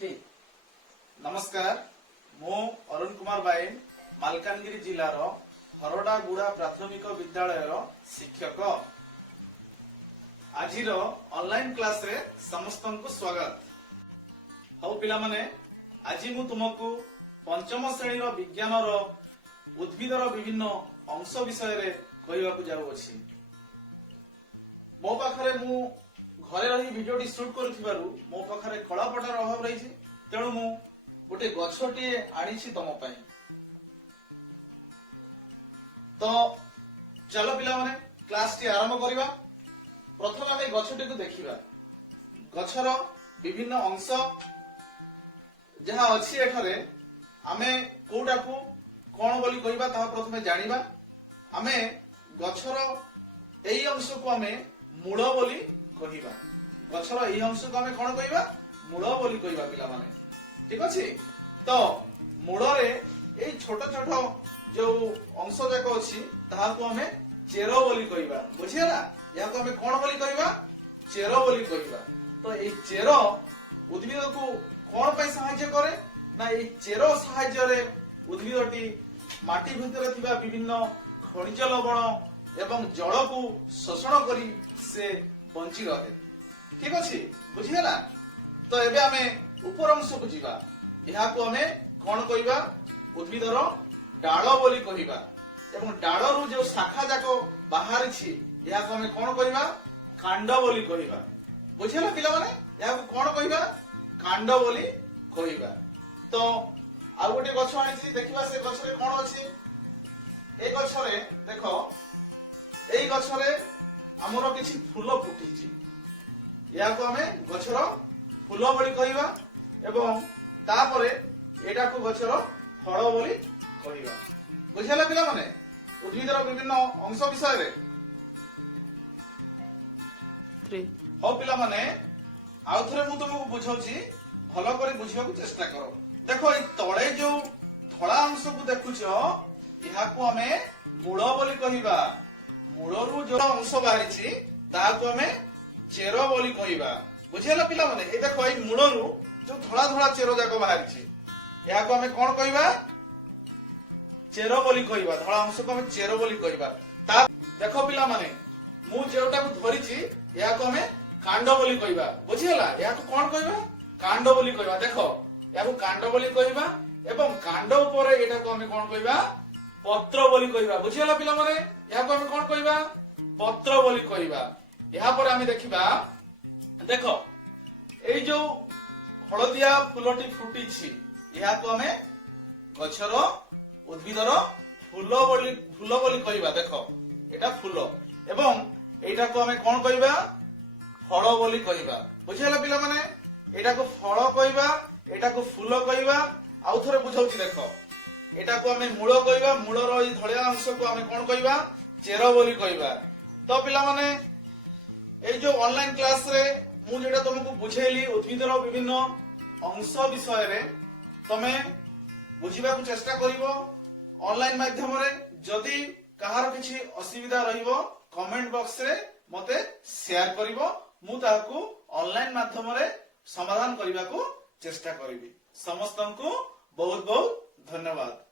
ठीक नमस्कार मु अरुण कुमार बाइन मालकानगिरी जिलार हरडागुड़ा प्राथमिक विद्यालय शिक्षक आज ऑनलाइन क्लास रे समस्त को स्वागत हौ पिला माने आज मु तुमको पंचम श्रेणी विज्ञान उद्भिदर विभिन्न अंश विषय रे कहवाकू जाउछि। मो पाखरे मु घरे रही वीडियो शूट करुथिबारु मो पाखरे कलापटार अभाव रही तेणु मु गोटे गछटी आनिछि तम पई। तो चलो पिला माने क्लास टी आरंभ करिबा। प्रथम आमे गछटी को देखिबा। गछर विभिन्न अंश जहा अछि एठारे आमे कोडाकू कोन बोली कहिबा ता प्रथमे जानिबा। आमे गछर एई अंश को आमे मूल बोली कहिबा। गछर एई अंश को आमे कोन कहिबा मूल बोली कहिबा पिला माने। ठीक अछि। तो मूल रे एई छोट छोट जो अंश जाक अछि ताहा को आमे चेर बोली कहिबा। बुझिया ना या को आमे कोन बोली कहिबा चेर बोली कहिबा। तो एई चेर उद्भिद को कोन पय सहाय्य करे ना एई चेर सहाय्य रे उद्भिदटी माटी भितर थिबा विभिन्न खनिज लवण एवं जल को शोषण करी से बंची रहे। ठीक अछि बुझियला। तो एबे आमे ऊपर अंश को जीवा। यहा को हमें कोन कहिबा उद्भिदर डाळ बोली कहिबा एवं डाळरू जो शाखा जाको बाहर छी यहा को हमें कोन कहिबा कांड बोली कहिबा। बुझियला पिला माने यहा को कोन कहिबा कांड बोली कहिबा। तो आ गोटे गछ आनिछि देखिबा से गछ रे कोन अछि। ए गछ रे देखो एई गछ रे हमरो किछि फूल फुटिछि या को हमें गछर फूल बोली कहिबा एवं तापरे एटा को गछर फल बोली कहिबा। बुझियला पिला माने उद्भिदर विभिन्न अंश विषय रे। हो पिला माने आउ थरे मु तुमको बुझौछि भलो करी बुझिବାକୁ चेष्टा करो। देखो ए तळे जो धळा अंश को देखुछो इहा को हमें मूल बोली कहिबा। मूलरू जो अंश बाहरिछि ता को हमें चेर बोली कहिबा। बुझियला पिला माने ए देखो ए मूलरू जो धळा धळा चेर जाको बाहरिछि या को हमें कोन कहिबा चेर बोली कहिबा। धळा अंश को हमें चेर बोली कहिबा। ता देखो पिला माने मु जेउटा को धरिछि या को हमें कांड बोली कहिबा। बुझियला या को कोन कहिबा कांड बोली कहिबा। देखो या को कांड बोली कहिबा एवं कांड ऊपर एटा को हमें कोन कहिबा पत्र बोली कहिबा। बुझियला पिला माने या को हमें कोन कहिबा पत्र बोली कहिबा। यहा पर हमें देखिबा देखो एई जो हळदिया फूलटी फुटी छी यहा को हमें गछर उद्भिदर फूल बोली कहिबा। देखो एटा फूल एवं एटा को हमें कोन कहिबा फल बोली कहिबा। बुझियला पिला माने एटा को फल कहिबा एटा को फूल कहिबा। आउ थरे बुझौछि देखो एटा को हमें मूल कहिबा। मूलर ई धळिया अंश को हमें कोन कहिबा चेर बोली कहिबा। तो पिला माने ए जो ऑनलाइन क्लास रे मु जेटा तुमको बुझेली उद्भिदर विभिन्न अंश विषय रे तमे बुझिबा को चेष्टा करिवो ऑनलाइन माध्यम रे। जदि कहार किछि असुविधा रहिबो कमेंट बॉक्स रे मते शेयर करिवो मु ताहाकू ऑनलाइन माध्यम रे समाधान करिबा को चेष्टा करिवि। समस्तंकु बहुत बहुत धन्यवाद।